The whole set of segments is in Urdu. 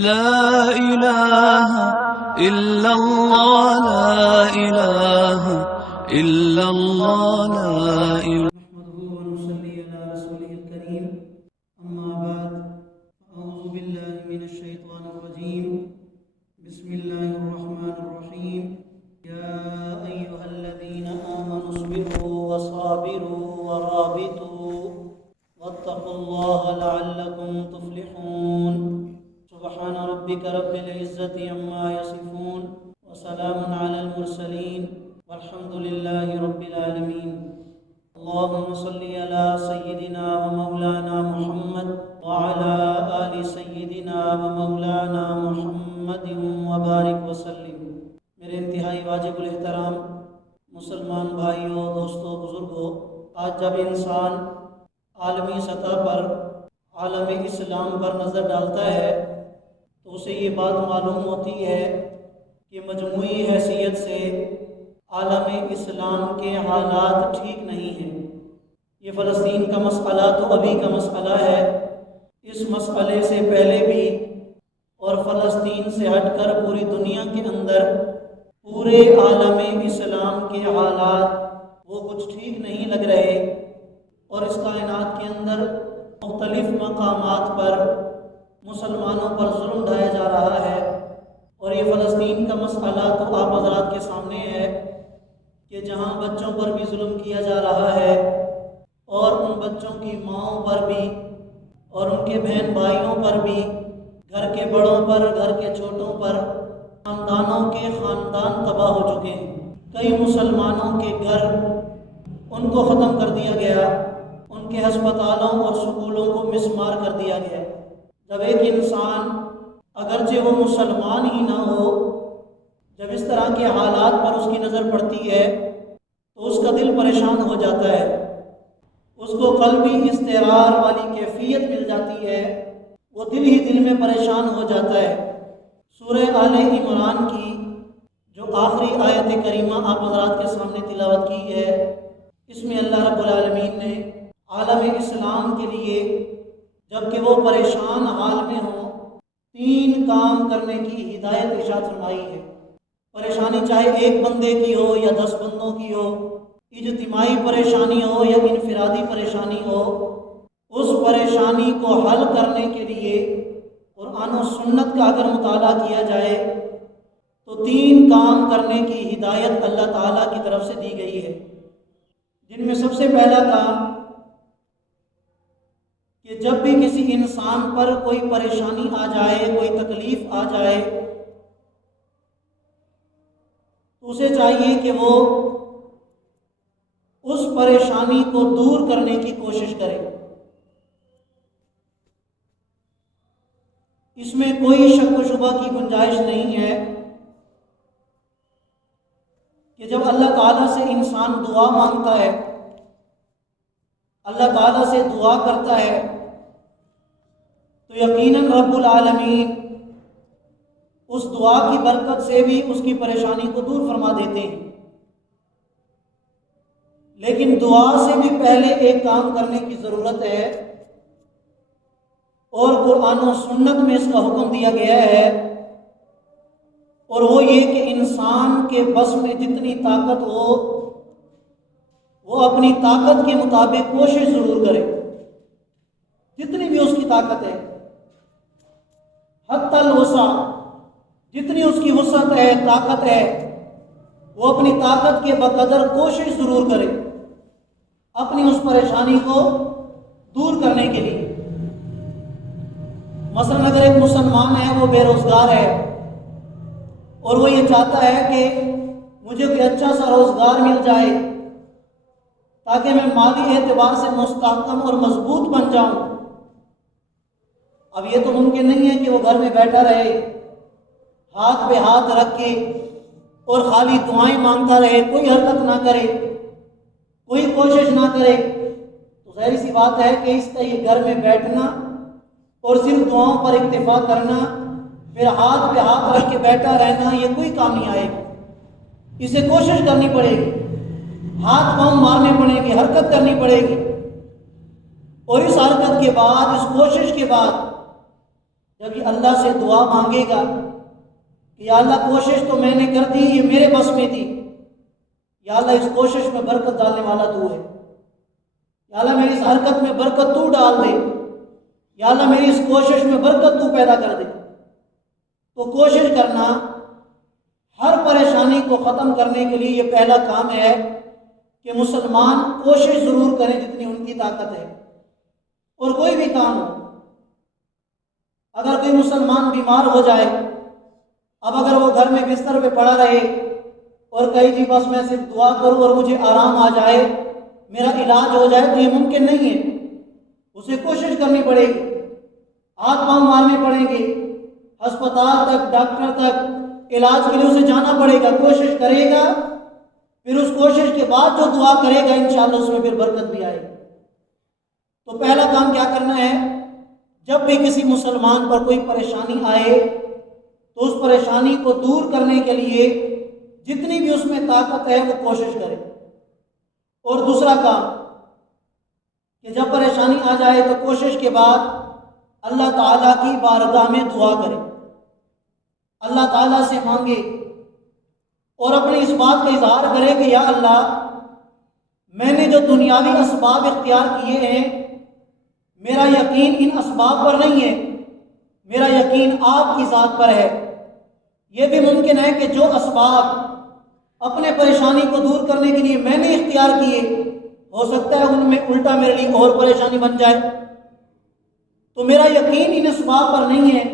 لا إله إلا الله لا إله إلا الله لا إله. نحمده ونصلي على رسوله الكريم. أما بعد، أعوذ بالله من الشيطان الرجيم. بسم الله الرحمن الرحيم. يا أيها الذين آمنوا اصبروا وصابروا ورابطوا واتقوا الله لعلكم تفلحون. سبحان ربك رب العزة عما يصفون وسلام على المرسلين والحمد لله رب العالمين. اللهم صل على سيدنا ومولانا محمد وعلى آل سيدنا ومولانا محمد وبارك وسلم. میرے انتہائی واجب الاحترام مسلمان بھائیوں، دوستوں، بزرگوں، آج جب انسان عالمی سطح پر عالم اسلام پر نظر ڈالتا ہے تو اسے یہ بات معلوم ہوتی ہے کہ مجموعی حیثیت سے عالم اسلام کے حالات ٹھیک نہیں ہیں. یہ فلسطین کا مسئلہ تو ابھی کا مسئلہ ہے، اس مسئلے سے پہلے بھی اور فلسطین سے ہٹ کر پوری دنیا کے اندر پورے عالم اسلام کے حالات وہ کچھ ٹھیک نہیں لگ رہے، اور اس کائنات کے اندر مختلف مقامات پر مسلمانوں پر ظلم ڈھایا جا رہا ہے. اور یہ فلسطین کا مسئلہ تو آپ حضرات کے سامنے ہے کہ جہاں بچوں پر بھی ظلم کیا جا رہا ہے، اور ان بچوں کی ماؤں پر بھی، اور ان کے بہن بھائیوں پر بھی، گھر کے بڑوں پر، گھر کے چھوٹوں پر، خاندانوں کے خاندان تباہ ہو چکے ہیں. کئی مسلمانوں کے گھر ان کو ختم کر دیا گیا، ان کے ہسپتالوں اور سکولوں کو مسمار کر دیا گیا. جب ایک انسان اگرچہ وہ مسلمان ہی نہ ہو، جب اس طرح کے حالات پر اس کی نظر پڑتی ہے تو اس کا دل پریشان ہو جاتا ہے، اس کو قلبی اضطرار والی کیفیت مل جاتی ہے، وہ دل ہی دل میں پریشان ہو جاتا ہے. سورہ آل عمران کی جو آخری آیت کریمہ آپ حضرات کے سامنے تلاوت کی ہے، اس میں اللہ رب العالمین نے عالم اسلام کے لیے جب کہ وہ پریشان حال میں ہوں 3 کام کرنے کی ہدایت ارشاد فرمائی ہے. پریشانی چاہے ایک بندے کی ہو یا 10 بندوں کی ہو، اجتماعی پریشانی ہو یا انفرادی پریشانی ہو، اس پریشانی کو حل کرنے کے لیے قرآن و سنت کا اگر مطالعہ کیا جائے تو 3 کام کرنے کی ہدایت اللہ تعالیٰ کی طرف سے دی گئی ہے، جن میں سب سے پہلا کام کہ جب بھی کسی انسان پر کوئی پریشانی آ جائے، کوئی تکلیف آ جائے، تو اسے چاہیے کہ وہ اس پریشانی کو دور کرنے کی کوشش کرے. اس میں کوئی شک و شبہ کی گنجائش نہیں ہے کہ جب اللہ تعالیٰ سے انسان دعا مانگتا ہے، اللہ تعالیٰ سے دعا کرتا ہے، تو یقیناً رب العالمین اس دعا کی برکت سے بھی اس کی پریشانی کو دور فرما دیتے ہیں. لیکن دعا سے بھی پہلے ایک کام کرنے کی ضرورت ہے، اور قرآن و سنت میں اس کا حکم دیا گیا ہے، اور وہ یہ کہ انسان کے بس میں جتنی طاقت ہو وہ اپنی طاقت کے مطابق کوشش ضرور کرے، جتنی بھی اس کی طاقت ہے، حتی الوسع، جتنی اس کی وسعت ہے، طاقت ہے، وہ اپنی طاقت کے بقدر کوشش ضرور کرے اپنی اس پریشانی کو دور کرنے کے لیے. مثلا اگر ایک مسلمان ہے، وہ بے روزگار ہے اور وہ یہ چاہتا ہے کہ مجھے کوئی اچھا سا روزگار مل جائے تاکہ میں مالی اعتبار سے مستحکم اور مضبوط بن جاؤں. اب یہ تو ممکن نہیں ہے کہ وہ گھر میں بیٹھا رہے، ہاتھ پہ ہاتھ رکھ کے اور خالی دعائیں مانگتا رہے، کوئی حرکت نہ کرے، کوئی کوشش نہ کرے. تو ظاہر سی بات ہے کہ اس کا یہ گھر میں بیٹھنا اور صرف دعاؤں پر اکتفا کرنا، پھر ہاتھ پہ ہاتھ رکھ کے بیٹھا رہنا، یہ کوئی کام نہیں آئے گا. اسے کوشش کرنی پڑے گی، ہاتھ پاؤں مارنے پڑیں گے، حرکت کرنی پڑے گی، اور اس حرکت کے بعد، اس کوشش کے بعد جب یہ اللہ سے دعا مانگے گا کہ یا اللہ کوشش تو میں نے کر دی، یہ میرے بس میں تھی، یا اللہ اس کوشش میں برکت ڈالنے والا تو ہے، یا اللہ میری اس حرکت میں برکت تو ڈال دے، یا اللہ میری اس کوشش میں برکت تو پیدا کر دے، تو کوشش کرنا ہر پریشانی کو ختم کرنے کے لیے یہ پہلا کام ہے کہ مسلمان کوشش ضرور کریں جتنی ان کی طاقت ہے۔ اور کوئی بھی کام ہو، اگر کوئی مسلمان بیمار ہو جائے، اب اگر وہ گھر میں بستر پہ پڑا رہے اور کہے جی بس میں صرف دعا کروں اور مجھے آرام آ جائے، میرا علاج ہو جائے، تو یہ ممکن نہیں ہے۔ اسے کوشش کرنی پڑے گی، ہاتھ پاؤں مارنے پڑیں گے، ہسپتال تک، ڈاکٹر تک علاج کے لیے اسے جانا پڑے گا، کوشش کرے گا، پھر اس کوشش کے بعد جو دعا کرے گا انشاءاللہ اس میں پھر برکت بھی آئے گی۔ تو پہلا کام کیا کرنا ہے؟ جب بھی کسی مسلمان پر کوئی پریشانی آئے تو اس پریشانی کو دور کرنے کے لیے جتنی بھی اس میں طاقت ہے وہ کوشش کرے۔ اور دوسرا کام کہ جب پریشانی آ جائے تو کوشش کے بعد اللہ تعالیٰ کی بارگاہ میں دعا کرے، اللہ تعالیٰ سے مانگے اور اپنی اس بات کا اظہار کرے کہ یا اللہ میں نے جو دنیاوی اسباب اختیار کیے ہیں، میرا یقین ان اسباب پر نہیں ہے، میرا یقین آپ کی ذات پر ہے۔ یہ بھی ممکن ہے کہ جو اسباب اپنے پریشانی کو دور کرنے کے لیے میں نے اختیار کیے، ہو سکتا ہے ان میں الٹا میرے لیے اور پریشانی بن جائے، تو میرا یقین ان اسباب پر نہیں ہے،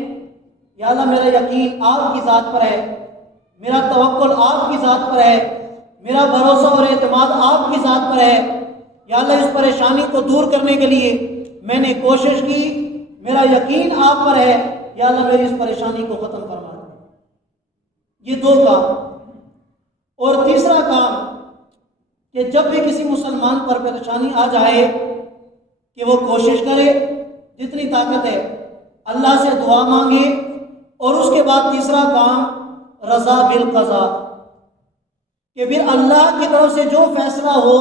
یا اللہ میرا یقین آپ کی ذات پر ہے، میرا توکل آپ کی ذات پر ہے، میرا بھروسہ اور اعتماد آپ کی ذات پر ہے، یا اللہ اس پریشانی کو دور کرنے کے لیے میں نے کوشش کی، میرا یقین آپ پر ہے، یا اللہ میری اس پریشانی کو ختم فرما دے۔ یہ دو کام۔ اور تیسرا کام کہ جب بھی کسی مسلمان پر پریشانی آ جائے کہ وہ کوشش کرے جتنی طاقت ہے، اللہ سے دعا مانگے، اور اس کے بعد تیسرا کام رضا بالقضاء، کہ پھر اللہ کی طرف سے جو فیصلہ ہو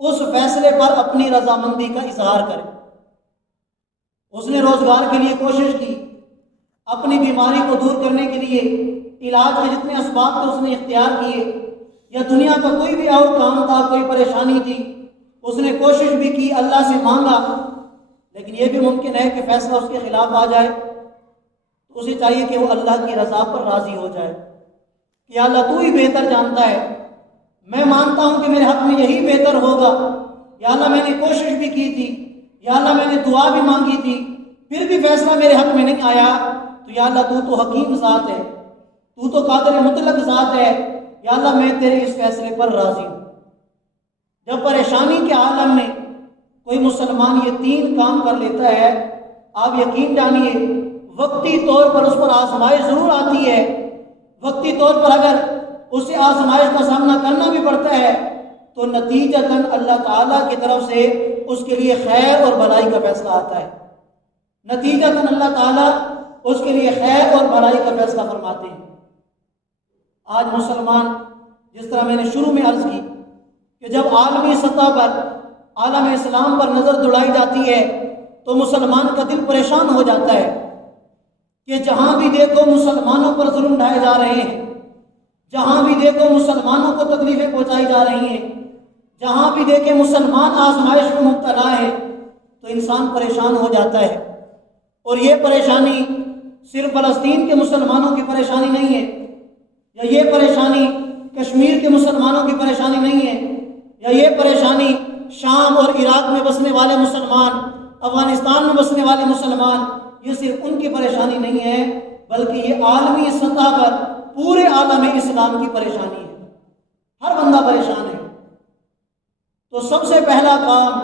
اس فیصلے پر اپنی رضامندی کا اظہار کرے۔ اس نے روزگار کے لیے کوشش کی، اپنی بیماری کو دور کرنے کے لیے علاج کے جتنے اسباب تھے اس نے اختیار کیے، یا دنیا کا کوئی بھی اور کام تھا، کوئی پریشانی تھی، اس نے کوشش بھی کی، اللہ سے مانگا، لیکن یہ بھی ممکن ہے کہ فیصلہ اس کے خلاف آ جائے، تو اسے چاہیے کہ وہ اللہ کی رضا پر راضی ہو جائے کہ یا اللہ تو ہی بہتر جانتا ہے، میں مانتا ہوں کہ میرے حق میں یہی بہتر ہوگا، یا اللہ میں نے کوشش بھی کی تھی، یا اللہ میں نے دعا بھی مانگی تھی، پھر بھی فیصلہ میرے حق میں نہیں آیا، تو یا اللہ تو حکیم ذات ہے، تو قادر مطلق ذات ہے، یا اللہ میں تیرے اس فیصلے پر راضی ہوں۔ جب پریشانی کے عالم میں کوئی مسلمان یہ تین کام کر لیتا ہے، آپ یقین جانیے وقتی طور پر اس پر آزمائش ضرور آتی ہے، وقتی طور پر اگر اسے آزمائش کا سامنا کرنا بھی پڑتا ہے تو نتیجتاً اللہ تعالیٰ کی طرف سے اس کے لیے خیر اور بھلائی کا فیصلہ آتا ہے، نتیجتاً اللہ تعالیٰ اس کے لیے خیر اور بھلائی کا فیصلہ فرماتے ہیں۔ آج مسلمان، جس طرح میں نے شروع میں عرض کی کہ جب عالمی سطح پر عالم اسلام پر نظر دوڑائی جاتی ہے تو مسلمان کا دل پریشان ہو جاتا ہے کہ جہاں بھی دیکھو مسلمانوں پر ظلم ڈھائے جا رہے ہیں، جہاں بھی دیکھو مسلمانوں کو تکلیفیں پہنچائی جا رہی ہیں، جہاں بھی دیکھے مسلمان آزمائش میں مبتلا ہے، تو انسان پریشان ہو جاتا ہے۔ اور یہ پریشانی صرف فلسطین کے مسلمانوں کی پریشانی نہیں ہے، یا یہ پریشانی کشمیر کے مسلمانوں کی پریشانی نہیں ہے، یا یہ پریشانی شام اور عراق میں بسنے والے مسلمان، افغانستان میں بسنے والے مسلمان، یہ صرف ان کی پریشانی نہیں ہے، بلکہ یہ عالمی سطح پر پورے عالم اسلام کی پریشانی ہے، ہر بندہ پریشان ہے۔ تو سب سے پہلا کام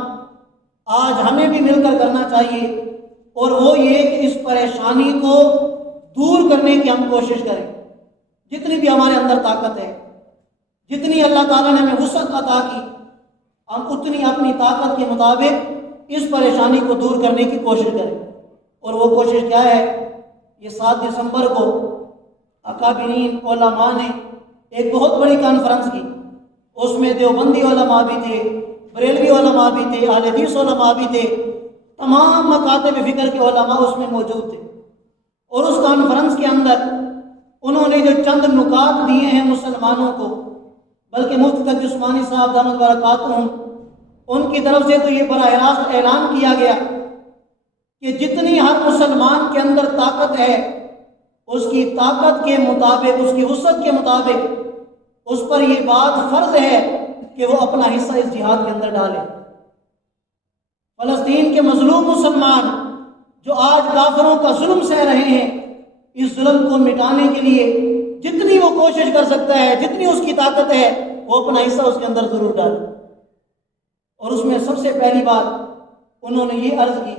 آج ہمیں بھی مل کر کرنا چاہیے، اور وہ یہ کہ اس پریشانی کو دور کرنے کی ہم کوشش کریں، جتنی بھی ہمارے اندر طاقت ہے، جتنی اللہ تعالیٰ نے ہمیں وسعت عطا کی، ہم اتنی اپنی طاقت کے مطابق اس پریشانی کو دور کرنے کی کوشش کریں۔ اور وہ کوشش کیا ہے؟ یہ 7 دسمبر کو اکابرین علماء نے ایک بہت بڑی کانفرنس کی، اس میں دیوبندی علماء بھی تھے، بریلوی علماء بھی تھے، اہل حدیث علماء بھی تھے، تمام مکاتب فکر کے علماء اس میں موجود تھے۔ اور اس کانفرنس کے اندر انہوں نے جو چند نکات دیے ہیں مسلمانوں کو، بلکہ مفتی تقی عثمانی صاحب دامت برکاتہم ان کی طرف سے تو یہ براہ راست اعلان کیا گیا کہ جتنی ہر مسلمان کے اندر طاقت ہے اس کی طاقت کے مطابق، اس کی وسعت کے مطابق اس پر یہ بات فرض ہے کہ وہ اپنا حصہ اس جہاد کے اندر ڈالے۔ فلسطین کے مظلوم مسلمان جو آج کافروں کا ظلم سہ رہے ہیں، اس ظلم کو مٹانے کے لیے جتنی وہ کوشش کر سکتا ہے، جتنی اس کی طاقت ہے، وہ اپنا حصہ اس کے اندر ضرور ڈالے۔ اور اس میں سب سے پہلی بات انہوں نے یہ عرض کی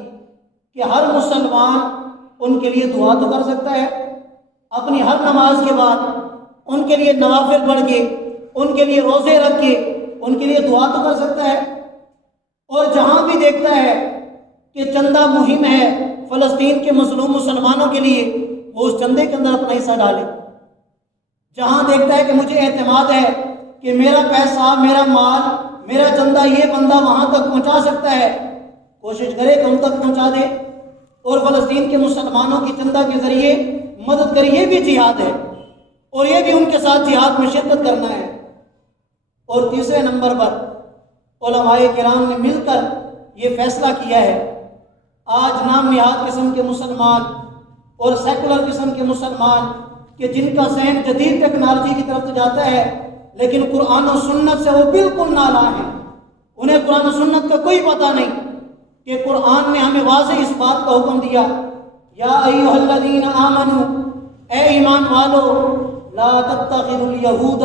کہ ہر مسلمان ان کے لیے دعا تو کر سکتا ہے، اپنی ہر نماز کے بعد ان کے لیے نوافل پڑھ کے، ان کے لیے روزے رکھ کے ان کے لیے دعا تو کر سکتا ہے، اور جہاں بھی دیکھتا ہے کہ چندہ مہم ہے فلسطین کے مظلوم مسلمانوں کے لیے، وہ اس چندے کے اندر اپنا حصہ ڈالے۔ جہاں دیکھتا ہے کہ مجھے اعتماد ہے کہ میرا پیسہ، میرا مال، میرا چندہ یہ بندہ وہاں تک پہنچا سکتا ہے، کوشش کرے کہ ان تک پہنچا دے اور فلسطین کے مسلمانوں کی چندہ کے ذریعے مدد کرے۔ یہ بھی جہاد ہے اور یہ بھی ان کے ساتھ جہاد میں شرکت کرنا ہے۔ اور تیسرے نمبر پر علماء کرام نے مل کر یہ فیصلہ کیا ہے، آج نام نہاد قسم کے مسلمان اور سیکولر قسم کے مسلمان کہ جن کا ذہن جدید ٹیکنالوجی کی طرف جاتا ہے لیکن قرآن و سنت سے وہ بالکل نالاں ہیں، انہیں قرآن و سنت کا کوئی پتہ نہیں کہ قرآن نے ہمیں واضح اس بات کا حکم دیا، یا ایھا الذین آمنوا، اے ایمان والو، لا تتخذوا الیہود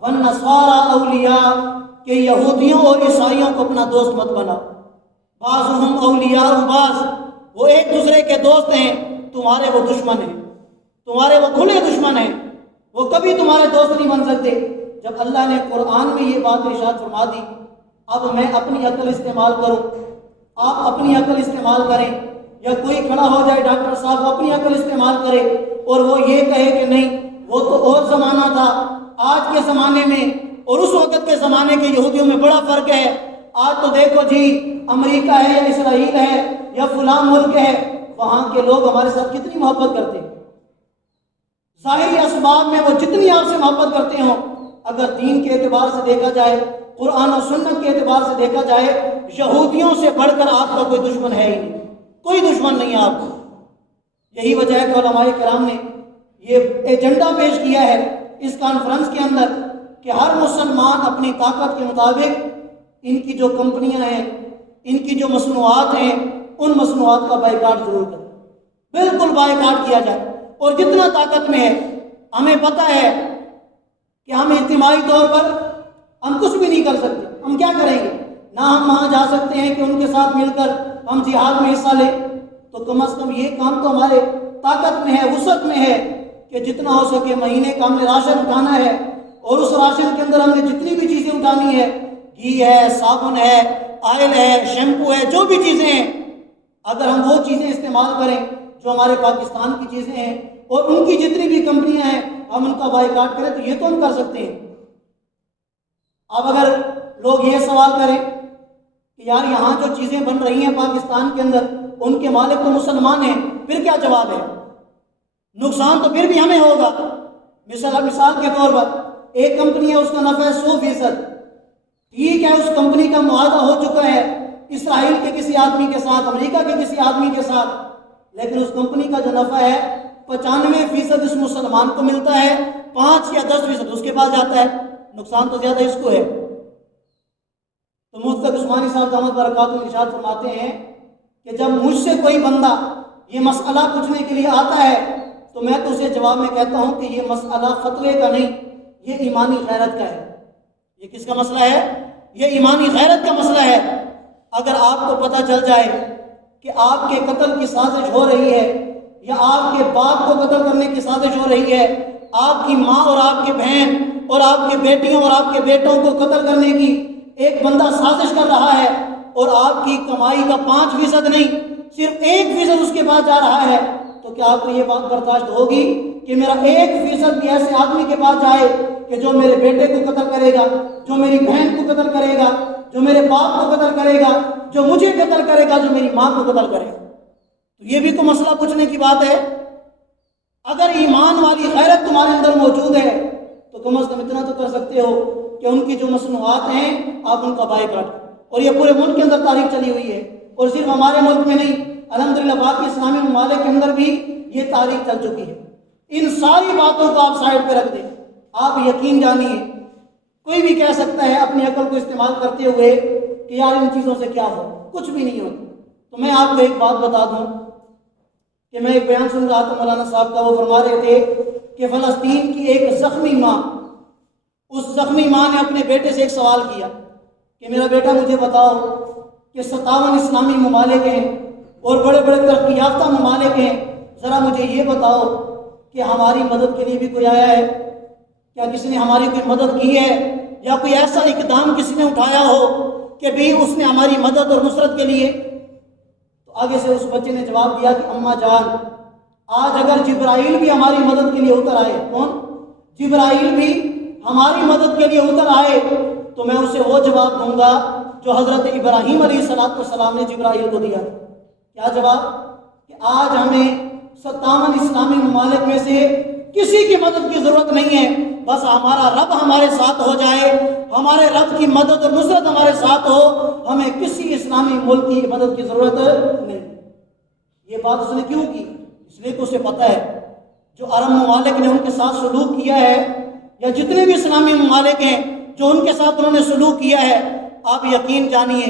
والنصارى اولیاء، کہ یہودیوں اور عیسائیوں کو اپنا دوست مت بنا، بعضهم اولیاء بعض، وہ ایک دوسرے کے دوست ہیں، تمہارے وہ دشمن ہیں، تمہارے وہ کھلے دشمن ہیں، وہ کبھی تمہارے دوست نہیں بن سکتے۔ جب اللہ نے قرآن میں یہ بات ارشاد فرما دی، اب میں اپنی عقل استعمال کروں، آپ اپنی عقل استعمال کریں، یا کوئی کھڑا ہو جائے ڈاکٹر صاحب وہ اپنی عقل استعمال کرے اور وہ یہ کہے کہ نہیں وہ تو اور زمانہ تھا، آج کے زمانے میں اور اس وقت کے زمانے کے یہودیوں میں بڑا فرق ہے، آج تو دیکھو جی امریکہ ہے یا اسرائیل ہے یا فلاں ملک ہے، وہاں کے لوگ ہمارے ساتھ کتنی محبت کرتے ہیں، ظاہری اسباب میں وہ جتنی آپ سے محبت کرتے ہوں، اگر دین کے اعتبار سے دیکھا جائے، قرآن و سنت کے اعتبار سے دیکھا جائے، یہودیوں سے بڑھ کر آپ کا کوئی دشمن ہے ہی نہیں، کوئی دشمن نہیں ہے آپ کو۔ یہی وجہ ہے کہ علماء کرام نے یہ ایجنڈا پیش کیا ہے اس کانفرنس کے اندر کہ ہر مسلمان اپنی طاقت کے مطابق ان کی جو کمپنیاں ہیں، ان کی جو مصنوعات ہیں، ان مصنوعات کا بائیکاٹ ضرور کریں، بالکل بائیکاٹ کیا جائے، اور جتنا طاقت میں ہے۔ ہمیں پتہ ہے کہ ہم اجتماعی طور پر ہم کچھ بھی نہیں کر سکتے، ہم کیا کریں گے؟ نہ ہم وہاں جا سکتے ہیں کہ ان کے ساتھ مل کر ہم جہاد میں حصہ لیں، تو کم از کم یہ کام تو ہمارے طاقت میں ہے، وسعت میں ہے کہ جتنا ہو سکے مہینے کا ہم نے راشن اٹھانا ہے، اور اس راشن کے اندر ہم نے جتنی بھی چیزیں اٹھانی ہے، گھی ہے، صابن ہے، آئل ہے، شیمپو ہے، جو بھی چیزیں ہیں، اگر ہم وہ چیزیں استعمال کریں جو ہمارے پاکستان کی چیزیں ہیں اور ان کی جتنی بھی کمپنیاں ہیں ہم ان کا بائیکاٹ کریں، تو یہ تو ہم کر سکتے ہیں۔ اب اگر لوگ یہ سوال کریں کہ یار یہاں جو چیزیں بن رہی ہیں پاکستان کے اندر ان کے مالک تو مسلمان ہیں، پھر کیا جواب ہے؟ نقصان تو پھر بھی ہمیں ہوگا۔ مثال کے طور پر ایک کمپنی ہے، اس کا نفع ہے 100%، ٹھیک ہے، اس کمپنی کا معاہدہ ہو چکا ہے اسرائیل کے کسی آدمی کے ساتھ، امریکہ کے کسی آدمی کے ساتھ، لیکن اس کمپنی کا جو نفع ہے 95% اس مسلمان کو ملتا ہے، 5 یا 10% اس کے پاس جاتا ہے، نقصان تو زیادہ اس کو ہے۔ تو مفتی تقی عثمانی صاحب دامت برکاتہم ارشاد فرماتے ہیں کہ جب مجھ سے کوئی بندہ یہ مسئلہ پوچھنے کے لیے آتا ہے تو میں تو اسے جواب میں کہتا ہوں کہ یہ مسئلہ فتوے کا نہیں، یہ ایمانی غیرت کا ہے۔ یہ کس کا مسئلہ ہے؟ یہ ایمانی غیرت کا مسئلہ ہے۔ اگر آپ کو پتہ چل جائے کہ آپ کے قتل کی سازش ہو رہی ہے، یا آپ کے باپ کو قتل کرنے کی سازش ہو رہی ہے، آپ کی ماں اور آپ کی بہن اور آپ کے بیٹیوں اور آپ کے بیٹوں کو قتل کرنے کی ایک بندہ سازش کر رہا ہے، اور آپ کی کمائی کا 5% نہیں صرف 1% اس کے پاس جا رہا ہے، تو کیا آپ کو یہ بات برداشت ہوگی کہ میرا 1% بھی ایسے آدمی کے پاس جائے کہ جو میرے بیٹے کو قتل کرے گا، جو میری بہن کو قتل کرے گا، جو میرے باپ کو قتل کرے گا، جو مجھے قتل کرے گا، جو میری ماں کو قتل کرے گا؟ تو یہ بھی تو مسئلہ پوچھنے کی بات ہے۔ ایمان والی غیرت تمہارے اندر موجود ہے تو کم از کم اتنا تو کر سکتے ہو کہ ان کی جو مصنوعات ہیں آپ ان کا بائیکاٹ کریں۔ اور یہ پورے ملک کے اندر تاریخ چلی ہوئی ہے، اور صرف ہمارے ملک میں نہیں، الحمدللہ باقی اسلامی ممالک کے اندر بھی یہ تاریخ چل چکی ہے۔ ان ساری باتوں کو آپ سائڈ پہ رکھ دیں، آپ یقین جانیے کوئی بھی کہہ سکتا ہے اپنی عقل کو استعمال کرتے ہوئے کہ یار ان چیزوں سے کیا ہو، کچھ بھی نہیں ہوتا۔ تو میں آپ کو ایک بات بتا دوں کہ میں ایک بیان سن رہا تھا مولانا صاحب کا، وہ فرما رہے تھے کہ فلسطین کی ایک زخمی ماں، اس زخمی ماں نے اپنے بیٹے سے ایک سوال کیا کہ میرا بیٹا مجھے بتاؤ کہ 57 اسلامی ممالک ہیں اور بڑے بڑے ترقی یافتہ ممالک ہیں، ذرا مجھے یہ بتاؤ کہ ہماری مدد کے لیے بھی کوئی آیا ہے؟ کیا کسی نے ہماری کوئی مدد کی ہے، یا کوئی ایسا اقدام کسی نے اٹھایا ہو کہ بھی اس نے ہماری مدد اور نصرت کے لیے؟ تو آگے سے اس بچے نے جواب دیا کہ اماں جان، آج اگر جبرائیل بھی ہماری مدد کے لیے اتر آئے، کون؟ جبرائیل بھی ہماری مدد کے لیے اتر آئے تو میں اسے وہ جواب دوں گا جو حضرت ابراہیم علیہ السلام نے جبرائیل کو دیا۔ کیا جواب؟ کہ آج ہمیں 57 اسلامی ممالک میں سے کسی کی مدد کی ضرورت نہیں ہے، بس ہمارا رب ہمارے ساتھ ہو جائے، ہمارے رب کی مدد اور نصرت ہمارے ساتھ ہو، ہمیں کسی اسلامی ملک کی مدد کی ضرورت نہیں۔ یہ بات اس نے کیوں کی؟ اس لیے کہ اسے پتہ ہے جو عرب ممالک نے ان کے ساتھ سلوک کیا ہے، یا جتنے بھی اسلامی ممالک ہیں جو ان کے ساتھ انہوں نے سلوک کیا ہے، آپ یقین جانیے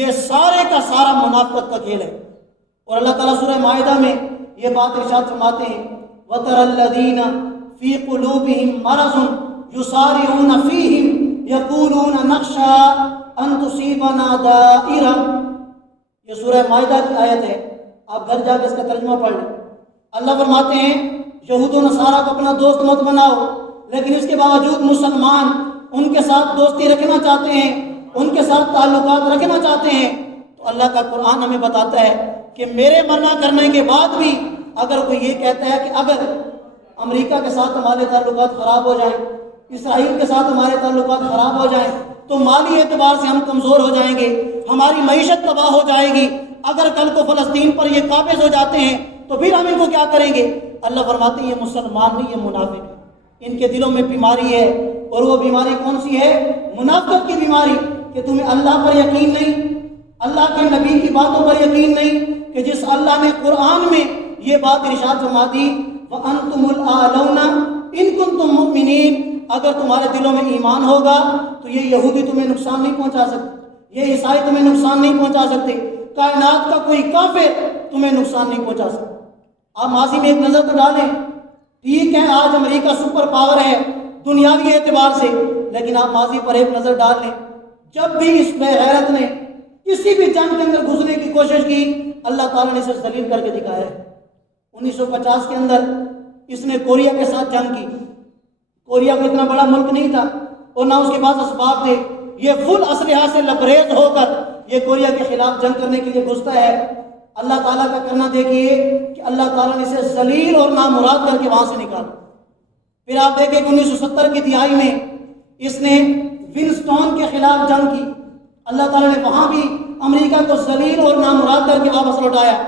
یہ سارے کا سارا منافقت کا کھیل ہے۔ اور اللہ تعالیٰ سورہ مائدہ میں یہ بات ارشاد فرماتے ہیں وَتَرَى الَّذِينَ فِي قُلُوبِهِم مَّرَضٌ يُسَارِعُونَ فِيهِمْ يَقُولُونَ نَخْشَىٰ أَن تُصِيبَنَا دَائِرَةٌ۔ یہ سورہ مائدہ کی آیت ہے، آپ گھر جا کے اس کا ترجمہ پڑھ لیں۔ اللہ فرماتے ہیں یہود و نصارہ کو اپنا دوست مت بناؤ، لیکن اس کے باوجود مسلمان ان کے ساتھ دوستی رکھنا چاہتے ہیں، ان کے ساتھ تعلقات رکھنا چاہتے ہیں۔ تو اللہ کا قرآن ہمیں بتاتا ہے کہ میرے منع کرنے کے بعد بھی اگر کوئی یہ کہتا ہے کہ اگر امریکہ کے ساتھ ہمارے تعلقات خراب ہو جائیں، اسرائیل کے ساتھ ہمارے تعلقات خراب ہو جائیں تو مالی اعتبار سے ہم کمزور ہو جائیں گے، ہماری معیشت تباہ ہو جائے گی، اگر کل کو فلسطین پر یہ قابض ہو جاتے ہیں تو پھر ہم ان کو کیا کریں گے؟ اللہ فرماتے ہیں یہ مسلمان نہیں، یہ منافق ہے، ان کے دلوں میں بیماری ہے، اور وہ بیماری کون سی ہے؟ منافقت کی بیماری، کہ تمہیں اللہ پر یقین نہیں، اللہ کے نبی کی باتوں پر یقین نہیں، کہ جس اللہ نے قرآن میں یہ بات ارشاد فرما دی وَأَنْتُمُ الْأَعْلَوْنَ إِن كُنتُم مُؤْمِنِينَ، اگر تمہارے دلوں میں ایمان ہوگا تو یہ یہودی تمہیں نقصان نہیں پہنچا سکتے، یہ عیسائی تمہیں نقصان نہیں پہنچا سکتے، کائنات کا کوئی کافر تمہیں نقصان نہیں پہنچا سکتا۔ آپ ماضی میں ایک نظر تو ڈالیں، ٹھیک ہے آج امریکہ سپر پاور ہے دنیاوی اعتبار سے، لیکن آپ ماضی پر ایک نظر ڈال لیں، جب بھی اس بے غیرت نے کسی بھی جنگ کے اندر گھسنے کی کوشش کی اللہ تعالیٰ نے اسے ذلیل کر کے دکھایا ہے۔ 1950 کے اندر اس نے کوریا کے ساتھ جنگ کی، کوریا کو اتنا بڑا ملک نہیں تھا اور نہ اس کے پاس اسباب تھے، یہ فل اسلحہ سے لبریز ہو کر یہ کوریا کے خلاف جنگ کرنے کے لیے گھستا ہے۔ اللہ تعالیٰ کا کرنا دیکھیے کہ اللہ تعالیٰ نے اسے ذلیل اور نامراد کر کے وہاں سے نکالا۔ پھر آپ دیکھیں کہ 1970 کی دہائی میں اس نے ونسٹون کے خلاف جنگ کی، اللہ تعالیٰ نے وہاں بھی امریکہ کو ذلیل اور نامراد کر کے واپس لوٹایا۔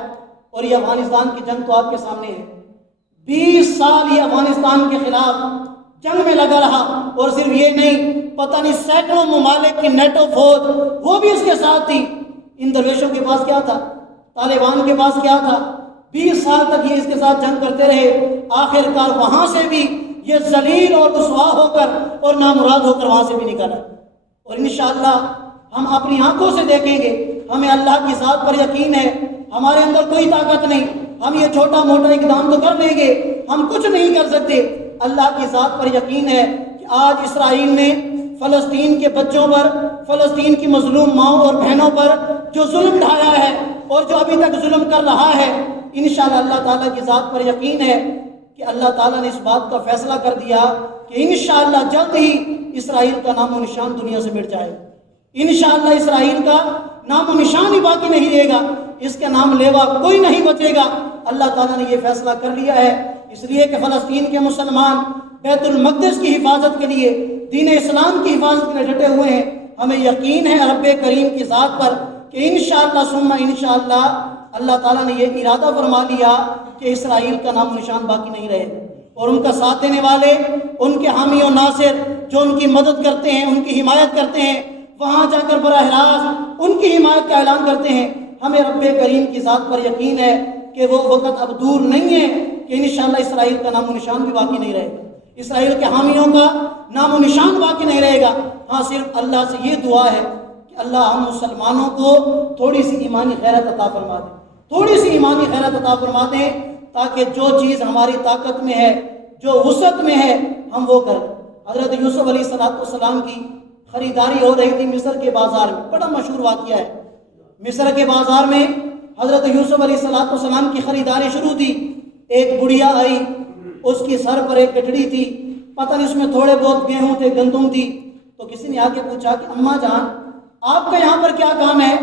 اور یہ افغانستان کی جنگ تو آپ کے سامنے ہے، 20 سال یہ افغانستان کے خلاف جنگ میں لگا رہا، اور صرف یہ نہیں پتہ نہیں سینکڑوں ممالک کی نیٹو فوج وہ بھی اس کے ساتھ تھی۔ ان درویشوں کے پاس کیا تھا؟ طالبان کے پاس کیا تھا؟ 20 سال تک یہ اس کے ساتھ جنگ کرتے رہے، آخر کار وہاں سے بھی یہ ذلیل اور رسوا ہو کر اور نامراد ہو کر وہاں سے بھی نکلا۔ اور انشاءاللہ ہم اپنی آنکھوں سے دیکھیں گے، ہمیں اللہ کی ذات پر یقین ہے، ہمارے اندر کوئی طاقت نہیں، ہم یہ چھوٹا موٹا اقدام تو کر لیں گے، ہم کچھ نہیں کر سکتے۔ اللہ کی ذات پر یقین ہے کہ آج اسرائیل نے فلسطین کے بچوں پر، فلسطین کی مظلوم ماؤں اور بہنوں پر جو ظلم ڈھایا ہے اور جو ابھی تک ظلم کر رہا ہے، انشاءاللہ اللہ تعالیٰ کی ذات پر یقین ہے کہ اللہ تعالیٰ نے اس بات کا فیصلہ کر دیا کہ انشاءاللہ جلد ہی اسرائیل کا نام و نشان دنیا سے مٹ جائے گا۔ انشاءاللہ اسرائیل کا نام و نشان ہی باقی نہیں رہے گا، اس کے نام لیوا کوئی نہیں بچے گا۔ اللہ تعالیٰ نے یہ فیصلہ کر لیا ہے، اس لیے کہ فلسطین کے مسلمان بیت المقدس کی حفاظت کے لیے، دین اسلام کی حفاظت کے لیے ڈٹے ہوئے ہیں۔ ہمیں یقین ہے رب کریم کی ذات پر کہ انشاءاللہ ثم انشاءاللہ اللہ تعالیٰ نے یہ ارادہ فرما لیا کہ اسرائیل کا نام و نشان باقی نہیں رہے۔ اور ان کا ساتھ دینے والے، ان کے حامی و ناصر جو ان کی مدد کرتے ہیں، ان کی حمایت کرتے ہیں، وہاں جا کر براہ راست ان کی حمایت کا اعلان کرتے ہیں۔ ہمیں رب کریم کی ذات پر یقین ہے کہ وہ وقت اب دور نہیں ہے کہ انشاءاللہ اسرائیل کا نام و نشان بھی باقی نہیں رہے گا، اسرائیل کے حامیوں کا نام و نشان باقی نہیں رہے گا۔ ہاں صرف اللہ سے یہ دعا ہے کہ اللہ ہم مسلمانوں کو تھوڑی سی ایمانی غیرت عطا فرما دے، تھوڑی سی ایمانی غیرت عطا فرما دیں، تاکہ جو چیز ہماری طاقت میں ہے، جو وسعت میں ہے، ہم وہ کریں۔ حضرت یوسف علیہ السلام کی خریداری ہو رہی تھی مصر کے بازار میں، بڑا مشہور واقعہ ہے۔ مصر کے بازار میں حضرت یوسف علیہ السلام کی خریداری شروع تھی۔ ایک بڑھیا آئی، اس کی سر پر ایک گٹھڑی تھی، پتہ نہیں اس میں تھوڑے بہت گیہوں تھے، گندم تھی۔ تو کسی نے آ کے پوچھا کہ اماں جان آپ کا یہاں پر کیا کام ہے؟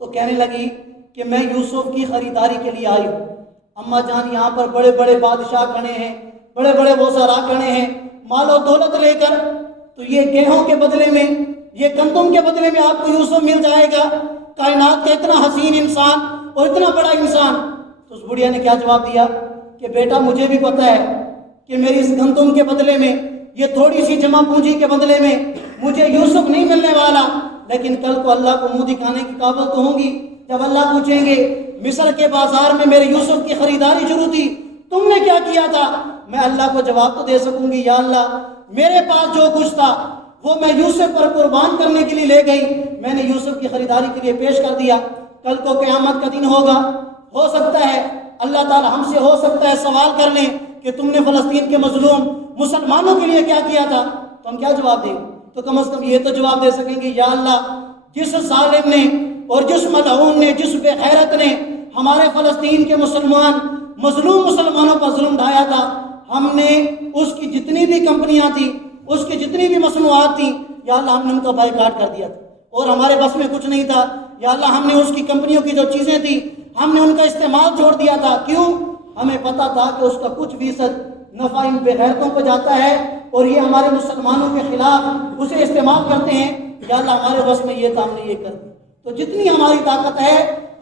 تو کہنے لگی کہ میں یوسف کی خریداری کے لیے آئی ہوں۔ اماں جان یہاں پر بڑے بڑے بادشاہ کھڑے ہیں، بڑے بڑے وزراء کھڑے ہیں، مال و دولت لے کر، تو یہ گیہوں کے بدلے میں، یہ گندم کے بدلے میں آپ کو یوسف مل جائے گا، کائنات کا اتنا حسین انسان اور اتنا بڑا انسان۔ تو اس بڑھیا نے کیا جواب دیا کہ بیٹا مجھے بھی پتہ ہے کہ میری اس گندم کے بدلے میں، یہ تھوڑی سی جمع پونجی کے بدلے میں مجھے یوسف نہیں ملنے والا، لیکن کل کو اللہ کو منہ دکھانے کی قابل تو ہوں گی۔ جب اللہ پوچھیں گے مصر کے بازار میں میرے یوسف کی خریداری شروع تھی، تم نے کیا کیا تھا؟ میں اللہ کو جواب تو دے سکوں گی، یا اللہ میرے پاس جو کچھ تھا وہ میں یوسف پر قربان کرنے کے لیے لے گئی، میں نے یوسف کی خریداری کے لیے پیش کر دیا۔ کل کو قیامت کا دن ہوگا، ہو سکتا ہے اللہ تعالی ہم سے ہو سکتا ہے سوال کر لیں کہ تم نے فلسطین کے مظلوم مسلمانوں کے لیے کیا کیا تھا، تو ہم کیا جواب دیں؟ تو کم از کم یہ تو جواب دے سکیں گے، یا اللہ جس ظالم نے اور جس ملعون نے، جس بے غیرت نے ہمارے فلسطین کے مظلوم مسلمانوں پر ظلم ڈھایا تھا، ہم نے اس کی جتنی بھی کمپنیاں تھیں، اس کی جتنی بھی مصنوعات تھیں، یا اللہ ہم نے ان کا بائیکاٹ کر دیا تھا، اور ہمارے بس میں کچھ نہیں تھا، یا اللہ ہم نے اس کی کمپنیوں کی جو چیزیں تھیں ہم نے ان کا استعمال چھوڑ دیا تھا۔ کیوں؟ ہمیں پتا تھا کہ اس کا کچھ فیصد نفع ان بے غیرتوں کو جاتا ہے اور یہ ہمارے مسلمانوں کے خلاف اسے استعمال کرتے ہیں، یا اللہ ہمارے بس میں یہ تھا، ہم نے یہ کر دیا۔ تو جتنی ہماری طاقت ہے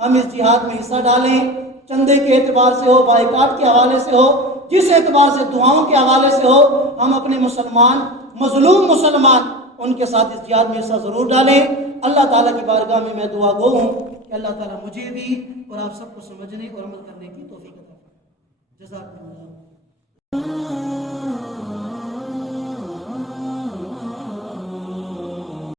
ہم اس جہاد میں حصہ ڈالیں، چندے کے اعتبار سے ہو، بائیکاٹ کے حوالے سے ہو، جس اعتبار سے دعاؤں کے حوالے سے ہو، ہم اپنے مظلوم مسلمان ان کے ساتھ اس جہاد میں حصہ ضرور ڈالیں۔ اللہ تعالیٰ کی بارگاہ میں میں دعا گو ہوں کہ اللہ تعالیٰ مجھے بھی اور آپ سب کو سمجھنے اور عمل کرنے کی توفیق عطا فرمائے۔ جزاک اللہ۔